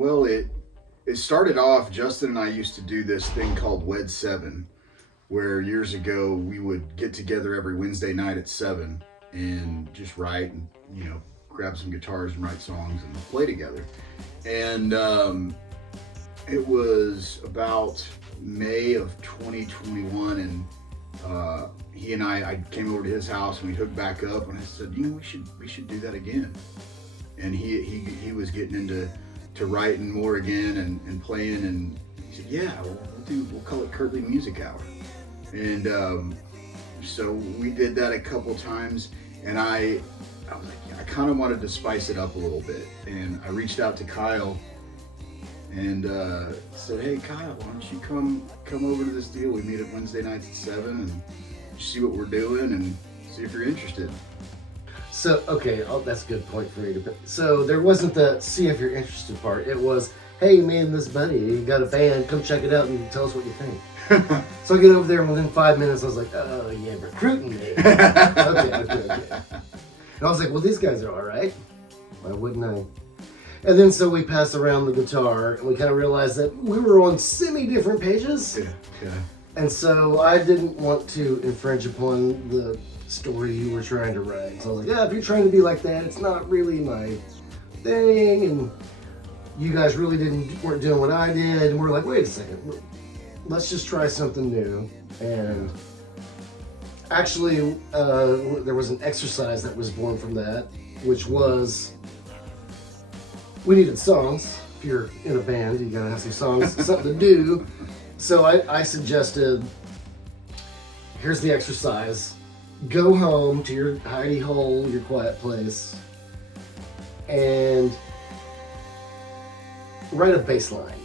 Well, it started off. Justin and I used to do this thing called Wed 7, where years ago we would get together every Wednesday night at 7 and just write and grab some guitars and write songs and play together. And it was about May of 2021, and he and I came over to his house and we hooked back up, and I said, we should do that again. And he was getting into writing more again and playing, and he said, yeah, we'll call it Kirtley Music Hour. And so we did that a couple times, and I was like, I kind of wanted to spice it up a little bit, and I reached out to Kyle and said, hey Kyle, why don't you come over to this deal? We meet at Wednesday nights at 7 and see what we're doing and see if you're interested. So, okay, that's a good point for you to. So there wasn't the see if you're interested part. It was, hey, me and this buddy, you got a band, come check it out and tell us what you think. So I get over there, and within 5 minutes I was like, oh yeah, recruiting me. Okay. And I was like, well, these guys are all right. Why wouldn't I? And then so we passed around the guitar, and we kind of realized that we were on semi-different pages. Yeah. And so I didn't want to infringe upon the story you were trying to write. So I was like, yeah, if you're trying to be like that, it's not really my thing. And you guys really weren't doing what I did. And we're like, wait a second, let's just try something new. And actually, there was an exercise that was born from that, which was we needed songs. If you're in a band, you gotta have some songs, something to do. So I suggested, here's the exercise. Go home to your hidey hole, your quiet place, and write a bass line.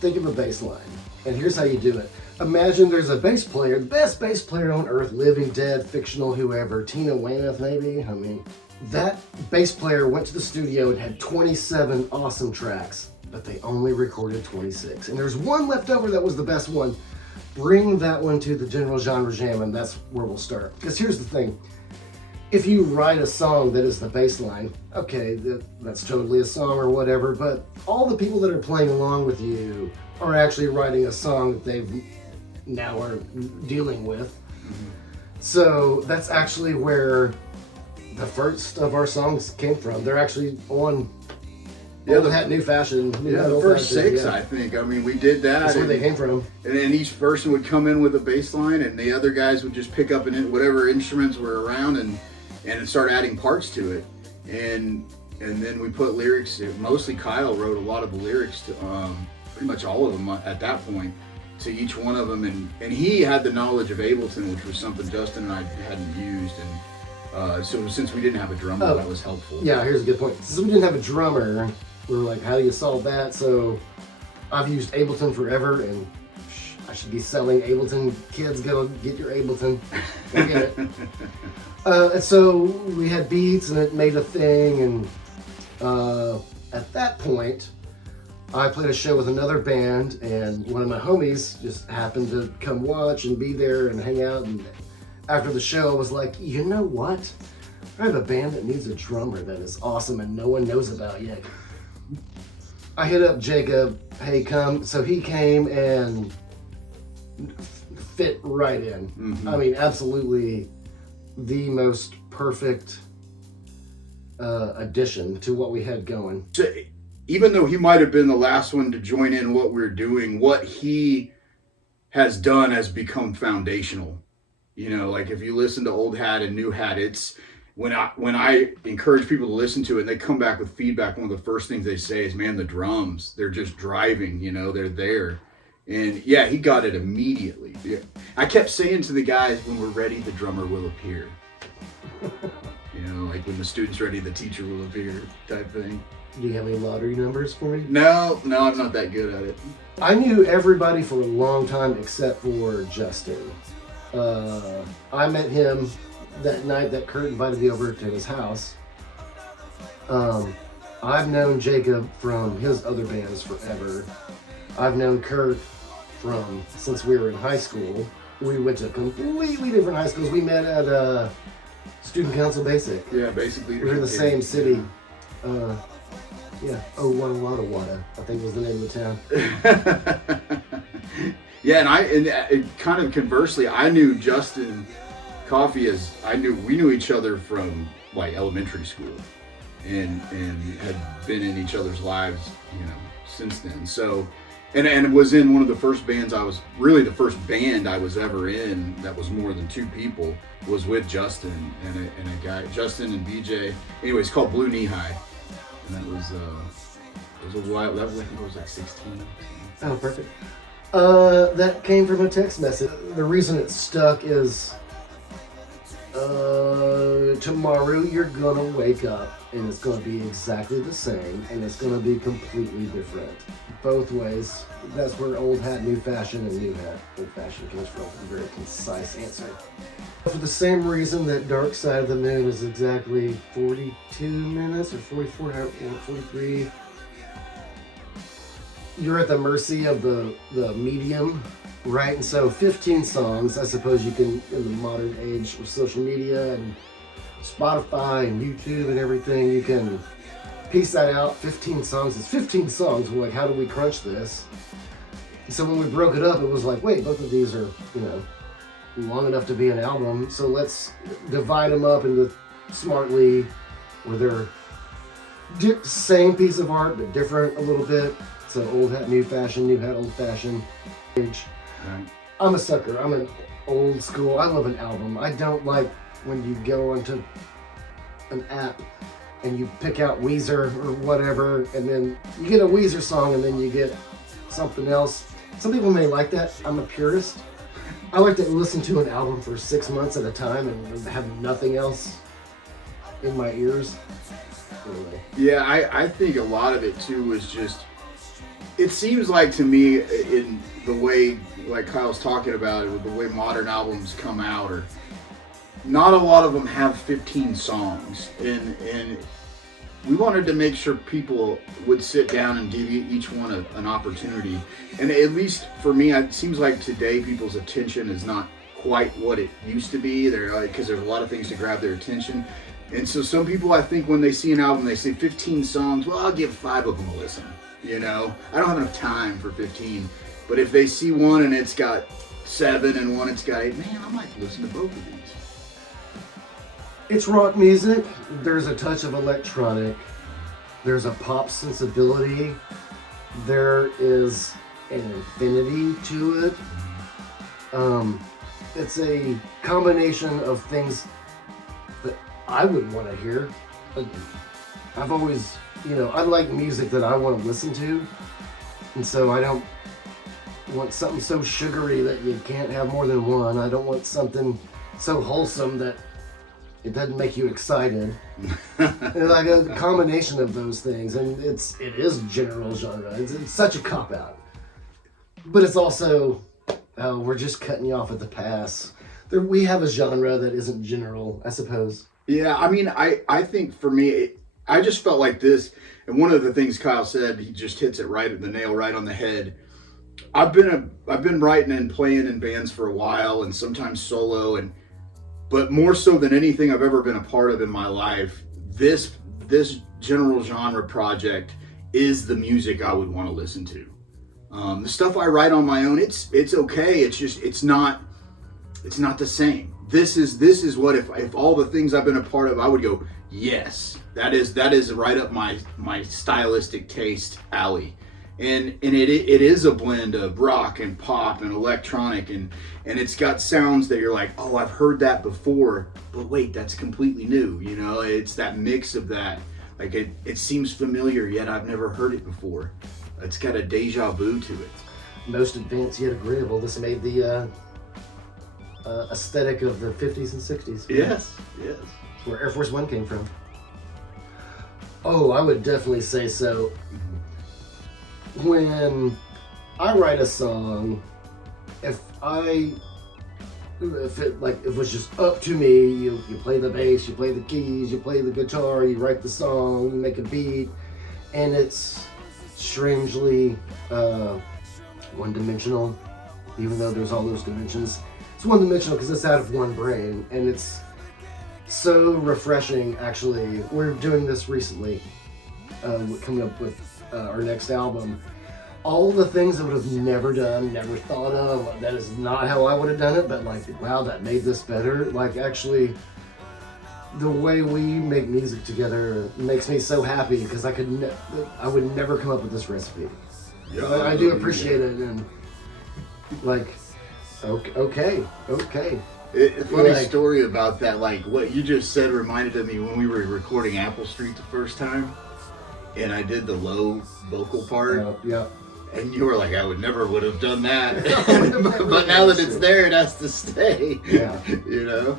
Think of a bass line. And here's how you do it. Imagine there's a bass player, the best bass player on earth, living, dead, fictional, whoever, Tina Weymouth maybe. I mean, that bass player went to the studio and had 27 awesome tracks, but they only recorded 26. And there's one left over that was the best one. Bring that one to the general genre jam, and that's where we'll start. Because here's the thing. If you write a song that is the bass line, okay, that's totally a song or whatever, but all the people that are playing along with you are actually writing a song that they've now are dealing with. Mm-hmm. So that's actually where the first of our songs came from. They're actually on old hat, new fashion. The first six, I think. I mean, we did that. That's where they came from. And then each person would come in with a bass line, and the other guys would just pick up whatever instruments were around and start adding parts to it. And then we put lyrics. Mostly Kyle wrote a lot of the lyrics to pretty much all of them at that point, to each one of them. And he had the knowledge of Ableton, which was something Justin and I hadn't used. And so since we didn't have a drummer, that was helpful. Yeah, here's a good point. Since we didn't have a drummer, we were like, how do you solve that? So I've used Ableton forever, and I should be selling Ableton. Kids, go get your Ableton. Go get it. And so we had beats, and it made a thing. And at that point, I played a show with another band, and one of my homies just happened to come watch and be there and hang out. And after the show, I was like, you know what? I have a band that needs a drummer that is awesome and no one knows about yet. I hit up Jacob, hey, come. So he came and fit right in. Mm-hmm. I mean, absolutely the most perfect addition to what we had going. So, even though he might have been the last one to join in what we're doing, what he has done has become foundational. Like if you listen to Old Hat and New Hat, it's when I encourage people to listen to it and they come back with feedback, one of the first things they say is, man, the drums, they're just driving, they're there. And yeah, he got it immediately. Yeah. I kept saying to the guys, when we're ready, the drummer will appear. Like when the student's ready, the teacher will appear type thing. Do you have any lottery numbers for me? No, I'm not that good at it. I knew everybody for a long time except for Justin. I met him that night that Kurt invited me over to his house. I've known Jacob from his other bands forever. I've known Kurt since we were in high school. We went to completely different high schools. We met at Student Council Basic. Yeah, basically. We were in the same city. Yeah. Oh, Wada, I think was the name of the town. Yeah, and kind of conversely, I knew Justin Coffee we knew each other from like elementary school, and had been in each other's lives, since then. So, and was in one of the first bands the first band I was ever in that was more than two people, was with Justin and a guy, Justin and BJ. Anyway, it's called Blue Knee High, and that was it was a while. That was, I think I was like 16. Oh, perfect. That came from a text message. The reason it stuck is, tomorrow you're gonna wake up and it's gonna be exactly the same, and it's gonna be completely different. Both ways. That's where old hat, new fashion, and new hat, old fashion comes from. A very concise answer. For the same reason that Dark Side of the Moon is exactly 42 minutes or 44 or 43. You're at the mercy of the medium, right? And so 15 songs, I suppose you can, in the modern age of social media and Spotify and YouTube and everything, you can piece that out. 15 songs is 15 songs. We're like, how do we crunch this? So when we broke it up, it was like, wait, both of these are, long enough to be an album. So let's divide them up into smartly, where they're same piece of art, but different a little bit. So old hat, new fashion, new hat, old fashion. Right. I'm a sucker. I'm an old school. I love an album. I don't like when you go onto an app and you pick out Weezer or whatever, and then you get a Weezer song and then you get something else. Some people may like that. I'm a purist. I like to listen to an album for 6 months at a time and have nothing else in my ears. Anyway. Yeah, I think a lot of it too is just, it seems like to me, in the way, like Kyle's talking about it, with the way modern albums come out, or not a lot of them have 15 songs, and we wanted to make sure people would sit down and give each one an opportunity. And at least for me, it seems like today people's attention is not quite what it used to be. Because there's a lot of things to grab their attention. And so some people, I think, when they see an album, they say 15 songs. Well, I'll give 5 of them a listen. I don't have enough time for 15. But if they see one and it's got 7 and one it's got 8, man, I might listen to both of these. It's rock music. There's a touch of electronic. There's a pop sensibility. There is an infinity to it. It's a combination of things that I would want to hear. I've always, I like music that I want to listen to. And so I don't want something so sugary that you can't have more than one. I don't want something so wholesome that it doesn't make you excited. It's like a combination of those things, and it is general genre. It's such a cop-out. But it's also, we're just cutting you off at the pass. We have a genre that isn't general, I suppose. Yeah, I mean, I think for me, I just felt like this, and one of the things Kyle said, he just hits it right at the nail, right on the head. I've been writing and playing in bands for a while, and sometimes solo, but more so than anything I've ever been a part of in my life, this general genre project is the music I would want to listen to. The stuff I write on my own, it's okay. It's just it's not the same. This is what if all the things I've been a part of, I would go, yes, that is right up my stylistic taste alley. And it is a blend of rock and pop and electronic, and it's got sounds that you're like, oh, I've heard that before, but wait, that's completely new. It's that mix of that. Like it seems familiar, yet I've never heard it before. It's got a deja vu to it. Most advanced yet agreeable. This made the aesthetic of the 50s and 60s. Yes. Where Air Force One came from. Oh, I would definitely say so. When I write a song, if it was just up to me, you play the bass, you play the keys, you play the guitar, you write the song, you make a beat, and it's strangely one-dimensional, even though there's all those dimensions. It's one-dimensional because it's out of one brain, and it's so refreshing. Actually, we're doing this recently. coming up with our next album. All the things I would have never done, never thought of, that is not how I would have done it, but like, wow, that made this better. Like, actually, the way we make music together makes me so happy because I would never come up with this recipe. Yeah, I do appreciate it, and like, okay. A funny story about that, like what you just said reminded me when we were recording Apple Street the first time, and I did the low vocal part. Yeah. And you were like, I would have done that. But now that it's there, it has to stay. Yeah. You know?